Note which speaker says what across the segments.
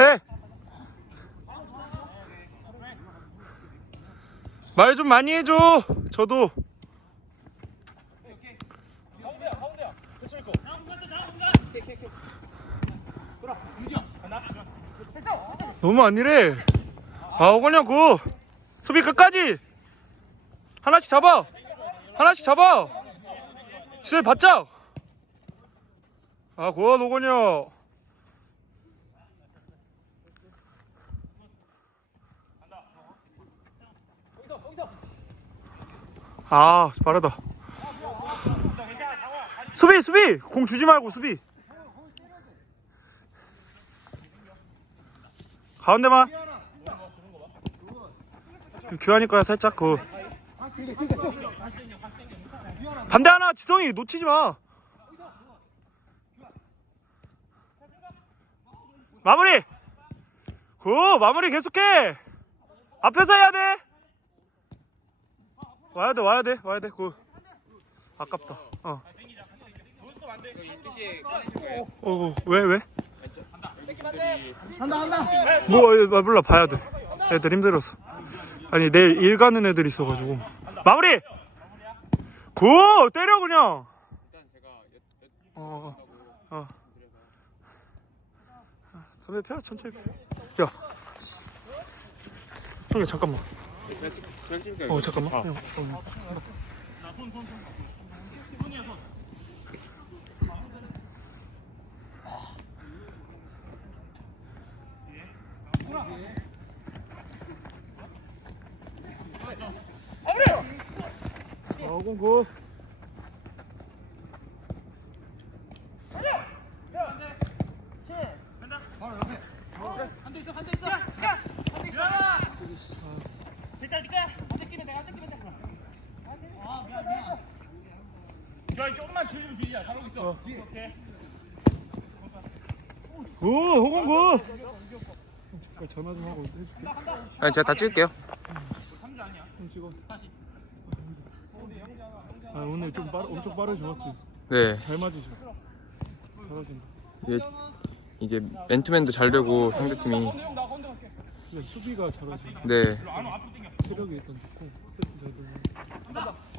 Speaker 1: 해. 말 좀 많이 해줘. 저도. 너무 아니래. 아, 오거냐고. 수비 끝까지. 하나씩 잡아. 하나씩 잡아. 시대 바짝. 아, 고아 오거냐. 아, 빠르다. 수비, 수비! 공 주지 말고 수비. 가운데만. 규하니까 살짝 그. 반대 하나, 지성이 놓치지 마. 마무리! 굿! 마무리 계속해! 앞에서 해야 돼! 와야 돼, 와야 돼, 와야 돼, 굿. 아깝다. 어. 어, 왜, 왜?
Speaker 2: 한다 한다
Speaker 1: 뭐, 어, 몰라, 봐야 돼. 애들 힘들었어. 아니, 내일 일 가는 애들 있어가지고. 마무리! 굿! 때려, 그냥! 어, 어. 어. 담배 펴, 천천히 펴. 야. 형님, 잠깐만. 어, 잠깐만. 형, 어. 어, 공구.
Speaker 3: 조금만 뒤로 주자. 잘하고 있어.
Speaker 1: 굿, 호공구. 전화 좀 하고 해줄게.
Speaker 4: 아니 제가 다 찍을게요.
Speaker 1: 형 찍어. 아, 오늘 좀 빠르, 엄청 빠르지, 맞지?
Speaker 4: 네.
Speaker 1: 잘 맞으셔. 잘하신다.
Speaker 4: 이게 이게 맨투맨도 잘 되고 상대 팀이
Speaker 1: 근데 수비가 잘하신다.
Speaker 4: 네.
Speaker 1: 체력이 일단 좋고 패스 잘 되고.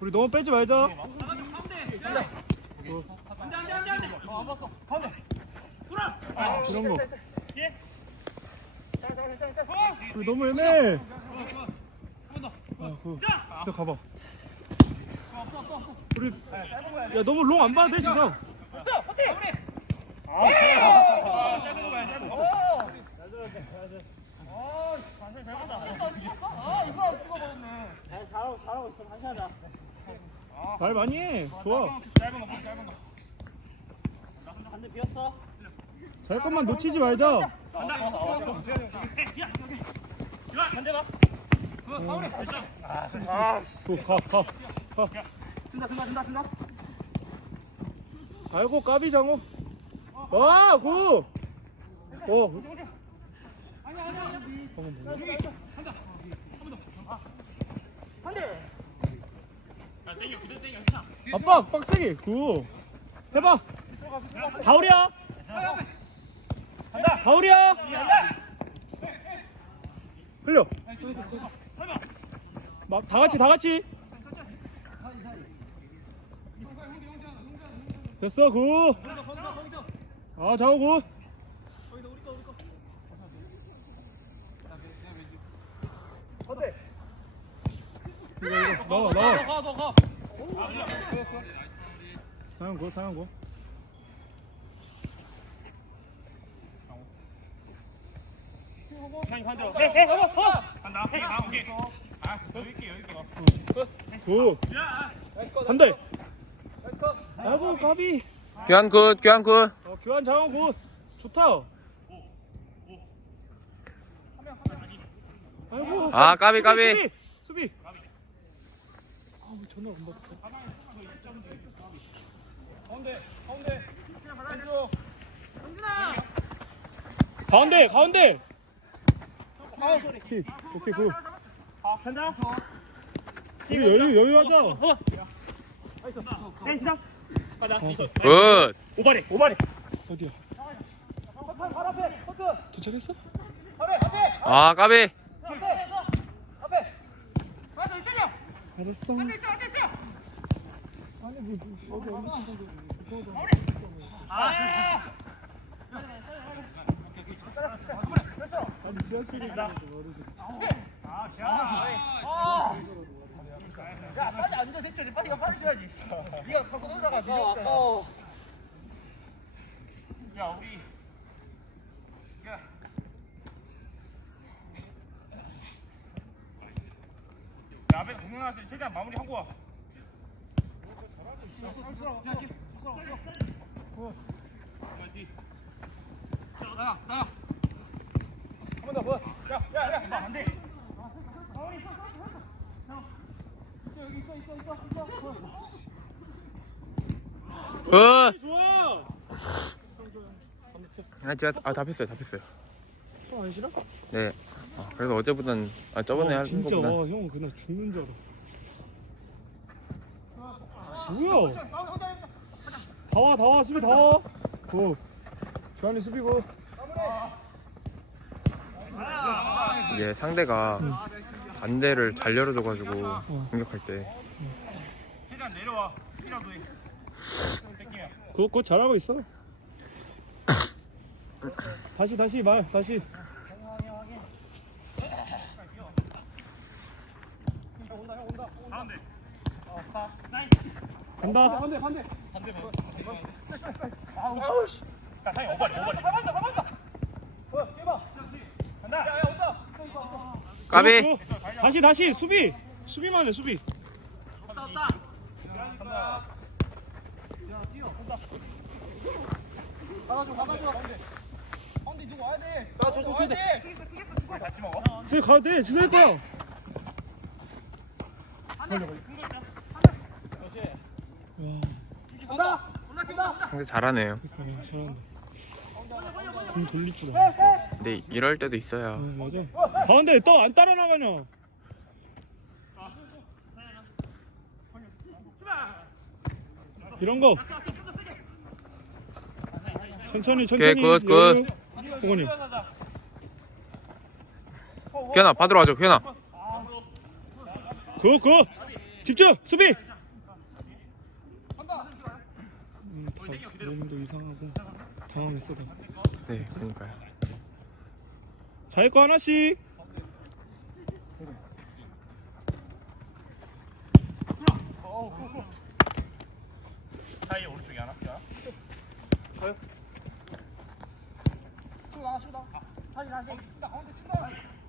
Speaker 1: 우리 너무 빼지 말자. 어. 그런 거. 우리 너무 애매해. 아, 그, 진짜 가봐. 우리 야 너무 롱 안 봐도 돼 지성. 말 많이 해. 좋아. 잘 것만 놓치지 말자. 또 가, 가, 가.
Speaker 3: 쓴다 쓴다 쓴다 쓴다.
Speaker 1: 아이고 까비 장어. 와, 구. 어. 아 빠 빡세게 구. 해봐. 가오리야. 간다. 가오리야. 흘려. 막 다 같이 다 같이. 됐어 구. 아. 이거 이거 나와 나와.
Speaker 3: 가, 너 가.
Speaker 1: 상현 고 상현 고.
Speaker 3: 형이 반대로. 해, 해, 어, 어. 간다. 해, 아, 오케이. 아, 여기 있게, 여기 있게.
Speaker 1: 구. 한대. 아이고 가비.
Speaker 4: 교환 굿, 교환 굿.
Speaker 1: 어, 교환 장어 굿. 좋다. 아이고.
Speaker 4: 아, 까비, 까비.
Speaker 1: 아, 왜 전화 안 받았어?
Speaker 3: 가운데, 가운데. 왼쪽.
Speaker 1: 가운데 가운데. 오케이 오케이 굿.
Speaker 3: 아, 간다.
Speaker 1: 우리 여유 여유하자.
Speaker 3: 어. 해, 시작. 가자.
Speaker 4: 굿.
Speaker 3: 오바리, 오바리.
Speaker 1: 어디야? 도착했어?
Speaker 4: 아 까비
Speaker 1: 알았어.
Speaker 3: 야 빨리 앉아 대체 빨리 이거 빨리 줘야지 네가 갖고 놀다가 늦었잖아 야 우리 야 야, 앞에 공격 나왔을 때 최대한 마무리 하고 와. 한번 더, 뭐? 야, 야, 야, 야, 안 돼.
Speaker 4: 어
Speaker 1: 좋아.
Speaker 4: 아 제가 아 답했어요 답했어요
Speaker 1: 손안 싫어?
Speaker 4: 네 아, 그래서 어제보단 아 저번에
Speaker 1: 어,
Speaker 4: 한
Speaker 1: 진짜
Speaker 4: 거보다
Speaker 1: 와, 형 그날 죽는 줄 알았어. 뭐야? 다 와, 다 와, 수비 다 와. 고. 주한이 수비고.
Speaker 4: 이게 상대가 반대를 잘 열어줘가지고
Speaker 1: 어.
Speaker 4: 공격할 때
Speaker 3: 최대한 내려와. 이라도 해.
Speaker 1: 그거, 그거 잘하고 있어. 다시, 다시 말, 다시.
Speaker 3: 가운데. 어.
Speaker 1: 간다.
Speaker 3: 반대, 반대. 반대, 반대. 아우, 씨. 야, 사이 오바리, 오바리. 가만있어, 가만있어. 어, 해봐. 간다. 야, 야, 온다.
Speaker 4: 까비
Speaker 1: 고, 고. 다시, 다시 수비. 수비만 해, 수비.
Speaker 3: 가운데 누구 와야 돼? 나 저거 와야 돼. 같이 먹어.
Speaker 1: 지금 가도 돼, 지낼 거야.
Speaker 3: 간다. 올라간다.
Speaker 4: 상대 잘하네요
Speaker 1: 잘한다. 공 돌릴 줄 알아.
Speaker 4: 근데 이럴 때도 있어요
Speaker 1: 어, 맞아. 가운데 또 안 따라 나가냐? 이런 거. 천천히 천천히.
Speaker 4: 굿, 굿.
Speaker 1: 동원이.
Speaker 4: 기현아 받으러 와줘 기현아
Speaker 1: 굿 굿. 집중 수비. 음, 다 이름도 이상하고 당황했어 다.
Speaker 4: 네 그러니까요
Speaker 1: 자기 거 하나씩.
Speaker 3: 사이 오른쪽에 하나. 야.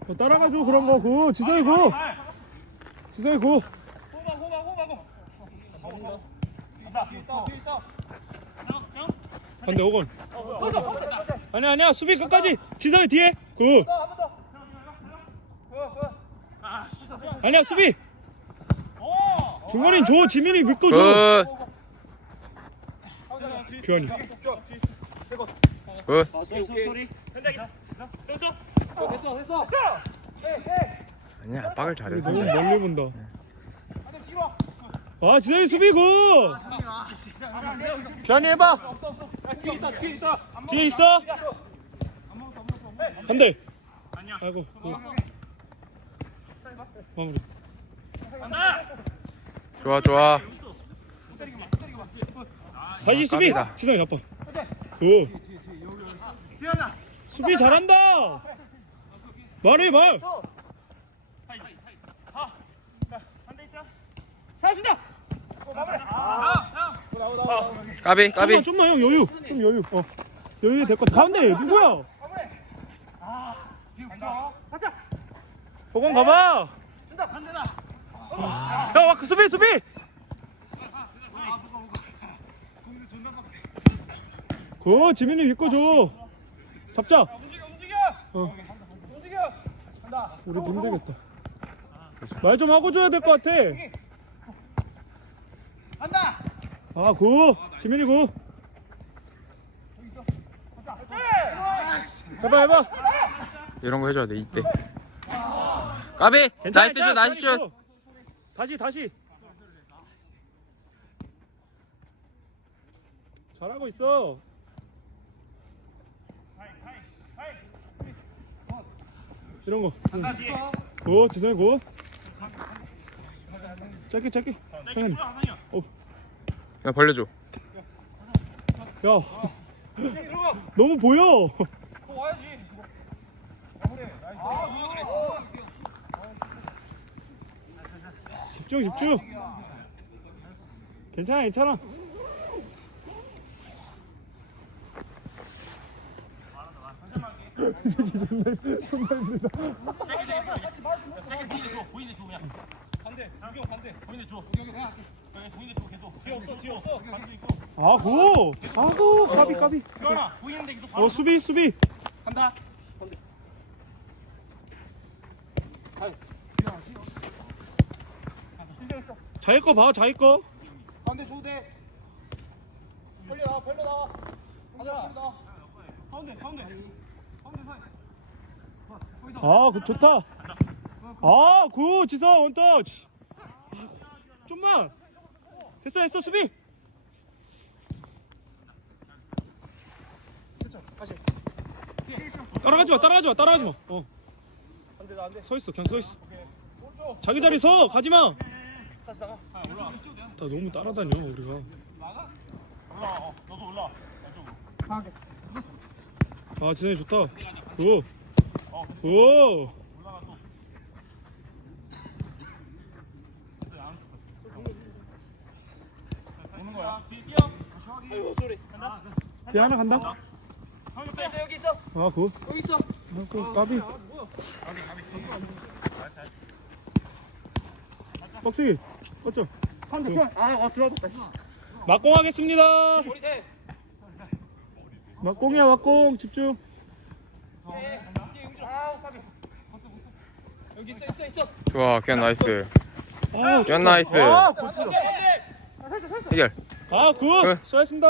Speaker 1: 어, 따라가줘 그런 거 그. 지성이 그. 지성이 그.
Speaker 3: 호박, 호박, 호박, 호박. 있다, 뒤에 있다, 뒤에 있다.
Speaker 1: 반대 오건. 아니야 아니야 수비 끝까지. 지성이 뒤에. 그. 아니야 수비. 중간인 줘 지민이 믿고 줘.
Speaker 4: 굿
Speaker 1: 규환이.
Speaker 4: 굿.
Speaker 3: 됐어, 됐어.
Speaker 4: 아니야 압박을 잘해
Speaker 1: 너무 멀리 본다. 아 지성이 수비 그. 규환이 해봐.
Speaker 3: 뒤에
Speaker 1: 있어. 반대. 아이고. 그. 마무리.
Speaker 4: 좋아 좋아
Speaker 1: 다시 수비.
Speaker 4: 깝이다.
Speaker 1: 지성이 아빠. 그. 수비 잘한다. 말해 말.
Speaker 3: 잘하신다.
Speaker 4: 까비
Speaker 1: 좀만
Speaker 4: 까비
Speaker 1: 좀만 형 여유. 좀 여유. 어. 여유 될것 같아. 가운데 누구야? 보건 가봐.
Speaker 3: 준다, 반대다.
Speaker 1: 나 와그 수비 수비. 그 지민이 믿고 줘. 잡자.
Speaker 3: 움직여, 움직여.
Speaker 1: 어.
Speaker 3: 움직여. 간다.
Speaker 1: 우리 힘들겠다. 말 좀 하고 줘야 될 것 같아.
Speaker 3: 간다.
Speaker 1: 아, 고. 지민이 고. 해봐, 해봐.
Speaker 4: 이런 거 해줘야 돼 이때 까비
Speaker 1: 괜찮아,
Speaker 4: 나이스 슛 나이스 슛
Speaker 1: 고. 다시, 다시. 잘하고 있어. 이런 거. 굿, 지성이 굿. 짧게, 짧게. 성현이. 어,
Speaker 4: 그냥 벌려줘
Speaker 1: 야. 너무 보여. 집중, 집중. 괜찮아, 괜찮아.
Speaker 3: 보이는데 줘 그냥 반대 여기 반대 보이는데 줘여 기 내가 할게 보이는데 줘 계속 뒤에 없어 뒤에 없어 반대 있고
Speaker 1: 아, 고! 아고, 까비, 까비. 어, 수비, 수비.
Speaker 3: 간다
Speaker 1: 자기 거 봐, 자기 거.
Speaker 3: 반대 줘도 돼 벌려 나와 벌려 나와 가자 가운데 가운데 가운데 사
Speaker 1: 아, 그 좋다. 아, 굿, 지성, 원터치. 아, 좀만. 됐어, 됐어, 수비. 따라가지 마, 따라가지 마, 따라가지 마. 어. 서 있어, 그냥 서 있어. 자기 자리 서, 가지 마.
Speaker 3: 다시 나가 아 올라와
Speaker 1: 다 너무 따라다녀, 우리가. 아, 지성이 좋다. 굿. 굿.
Speaker 3: 오는 거야 뛰어 아이고 소리. 간다.
Speaker 1: 뒤 하나 간다.
Speaker 3: 있어 있어 여기 있어.
Speaker 1: 아, 굿.
Speaker 3: 여기 있어.
Speaker 1: 아, 굿, 까비. 박스기, 어쩌?
Speaker 3: 반대 줘 아어 들어왔다
Speaker 1: 막공하겠습니다.
Speaker 3: 머리 대.
Speaker 1: 막공이야, 막공. 집중.
Speaker 3: 까비 여기 있어 있어 있어.
Speaker 4: 좋아 그냥 나이스.
Speaker 1: 아,
Speaker 4: 그냥 나이스.
Speaker 1: 아,
Speaker 4: 해결
Speaker 1: 아, 굿.
Speaker 4: 그.
Speaker 1: 수고하셨습니다.